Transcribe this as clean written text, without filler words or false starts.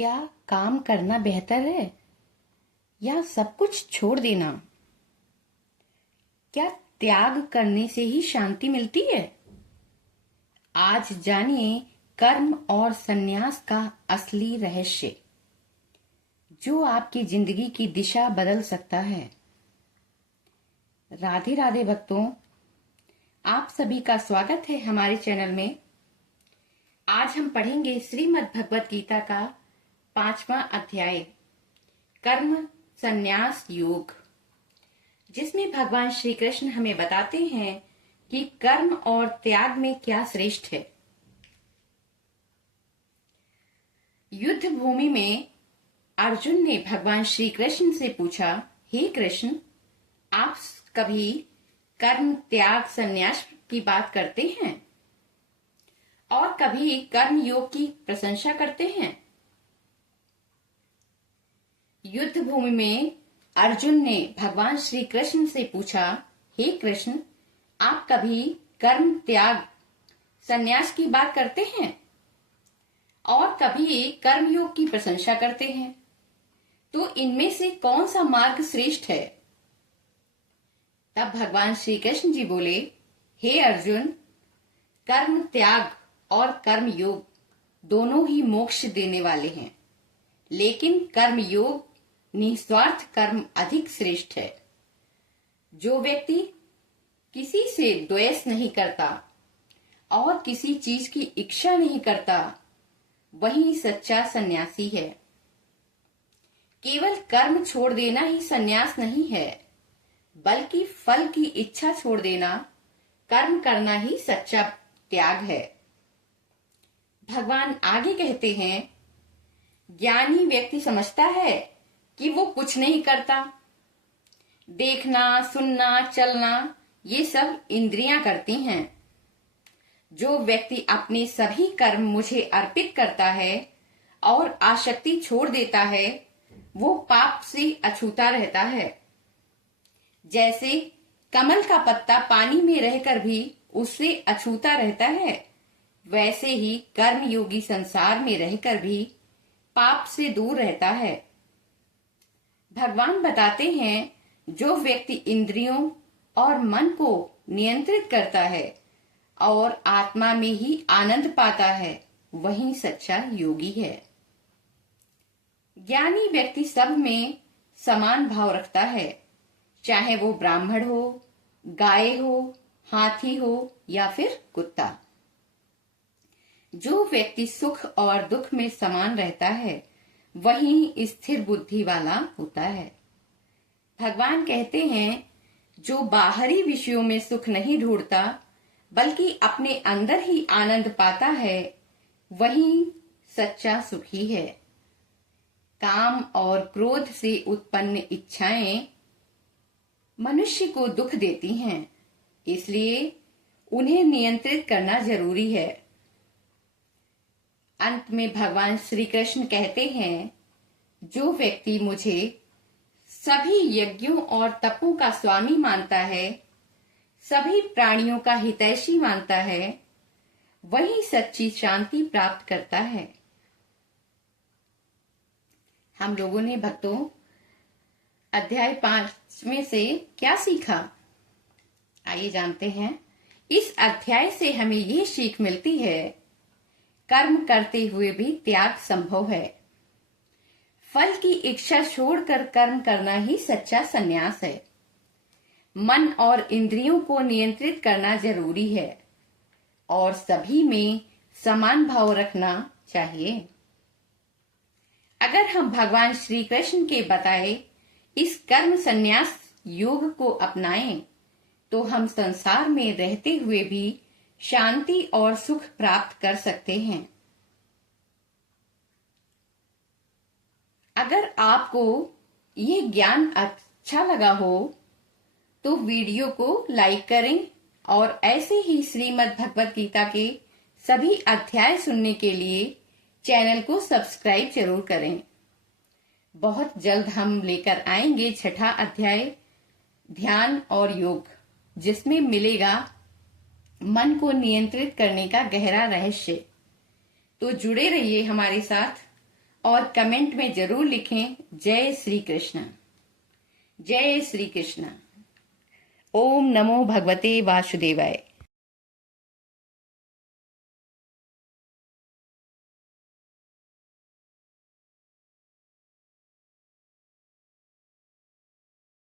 क्या काम करना बेहतर है या सब कुछ छोड़ देना? क्या त्याग करने से ही शांति मिलती है? आज जानिए कर्म और संन्यास का असली रहस्य, जो आपकी जिंदगी की दिशा बदल सकता है। राधे राधे भक्तों, आप सभी का स्वागत है हमारे चैनल में। आज हम पढ़ेंगे श्रीमद् भगवत गीता का 5वां अध्याय कर्म संन्यास योग, जिसमें भगवान श्री कृष्ण हमें बताते हैं कि कर्म और त्याग में क्या श्रेष्ठ है। युद्ध भूमि में अर्जुन ने भगवान श्री कृष्ण से पूछा, हे कृष्ण, आप कभी कर्म त्याग संन्यास की बात करते हैं और कभी कर्म योग की प्रशंसा करते हैं? युद्ध भूमि में अर्जुन ने भगवान श्री कृष्ण से पूछा, हे कृष्ण, आप कभी कर्म त्याग संन्यास की बात करते हैं और कभी कर्म योग की प्रशंसा करते हैं, तो इनमें से कौन सा मार्ग श्रेष्ठ है? तब भगवान श्री कृष्ण जी बोले, हे अर्जुन, कर्म त्याग और कर्म योग दोनों ही मोक्ष देने वाले हैं, लेकिन कर्म योग निस्वार्थ कर्म अधिक श्रेष्ठ है। जो व्यक्ति किसी से द्वेष नहीं करता और किसी चीज की इच्छा नहीं करता, वही सच्चा सन्यासी है। केवल कर्म छोड़ देना ही सन्यास नहीं है, बल्कि फल की इच्छा छोड़ देना, कर्म करना ही सच्चा त्याग है। भगवान आगे कहते हैं, ज्ञानी व्यक्ति समझता है कि वो कुछ नहीं करता। देखना, सुनना, चलना ये सब इंद्रियां करती हैं। जो व्यक्ति अपने सभी कर्म मुझे अर्पित करता है और आसक्ति छोड़ देता है, वो पाप से अछूता रहता है। जैसे कमल का पत्ता पानी में रहकर भी उससे अछूता रहता है, वैसे ही कर्म योगी संसार में रहकर भी पाप से दूर रहता है। भगवान बताते हैं, जो व्यक्ति इंद्रियों और मन को नियंत्रित करता है और आत्मा में ही आनंद पाता है, वही सच्चा योगी है। ज्ञानी व्यक्ति सब में समान भाव रखता है, चाहे वो ब्राह्मण हो, गाय हो, हाथी हो या फिर कुत्ता। जो व्यक्ति सुख और दुख में समान रहता है, वही स्थिर बुद्धि वाला होता है। भगवान कहते हैं, जो बाहरी विषयों में सुख नहीं ढूंढता, बल्कि अपने अंदर ही आनंद पाता है, वही सच्चा सुखी है। काम और क्रोध से उत्पन्न इच्छाएं मनुष्य को दुख देती हैं, इसलिए उन्हें नियंत्रित करना जरूरी है। अंत में भगवान श्री कृष्ण कहते हैं, जो व्यक्ति मुझे सभी यज्ञों और तपों का स्वामी मानता है, सभी प्राणियों का हितैषी मानता है, वही सच्ची शांति प्राप्त करता है। हम लोगों ने भक्तों अध्याय 5 में से क्या सीखा, आइए जानते हैं। इस अध्याय से हमें ये सीख मिलती है, कर्म करते हुए भी त्याग संभव है। फल की इच्छा छोड़कर कर्म करना ही सच्चा सन्यास है। मन और इंद्रियों को नियंत्रित करना जरूरी है और सभी में समान भाव रखना चाहिए। अगर हम भगवान श्री कृष्ण के बताए इस कर्म संन्यास योग को अपनाएं, तो हम संसार में रहते हुए भी शांति और सुख प्राप्त कर सकते हैं। अगर आपको ये ज्ञान अच्छा लगा हो, तो वीडियो को लाइक करें और ऐसे ही श्रीमद् भगवत गीता के सभी अध्याय सुनने के लिए चैनल को सब्सक्राइब जरूर करें। बहुत जल्द हम लेकर आएंगे 6ठा अध्याय ध्यान और योग, जिसमें मिलेगा मन को नियंत्रित करने का गहरा रहस्य। तो जुड़े रहिए हमारे साथ और कमेंट में जरूर लिखें जय श्री कृष्ण। जय श्री कृष्ण। ओम नमो भगवते वासुदेवाय।